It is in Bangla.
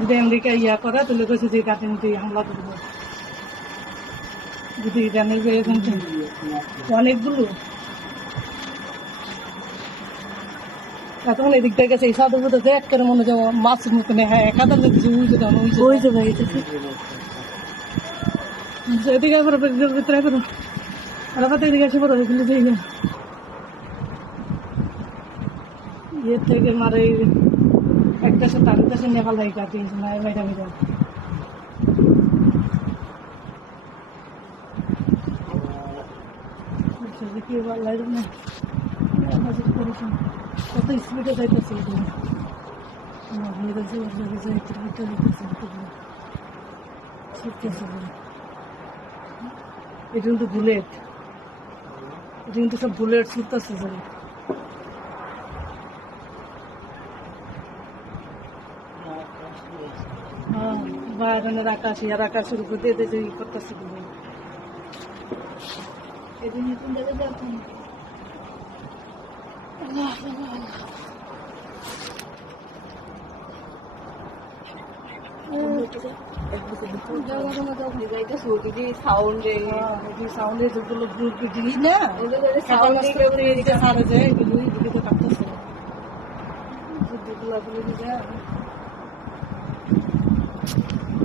যদি আমেরিকা ইয়া করে তাহলে কইছে যে কাটিংটি হামলা করবো যদি ইরানের এরকম অনেকগুলো তখন এদিক থেকে গেছে এই সাধু বুধ এক করে মনে যাবো মাছ মুখে হ্যাঁ একাদার কিছু উইজে দেওয়া উইজে ভাই এদিকে ভিতরে করো আর আবার এদিকে এসে পড়ো এগুলো যাই না ইয়ের থেকে মারে একটা সাথে আরেক দেশে নেপাল ভাই কাটিয়েছে না ভাইটা ভাইটা কি ভালো লাগে না কত স্পিডে যাইতেছে এটা কিন্তু বুলেট এটা কিন্তু সব বুলেট ছুটতেছে হ্যাঁ বাইরের আকাশ ইয়ার আকাশের উপর দিয়ে দিয়ে ই করতেছে এই যে নতুন জায়গা যাচ্ছেন সাউন্ডে যেগুলো দিলি না সারা যায় এগুলো এগুলো তো কাটতেছে যেগুলো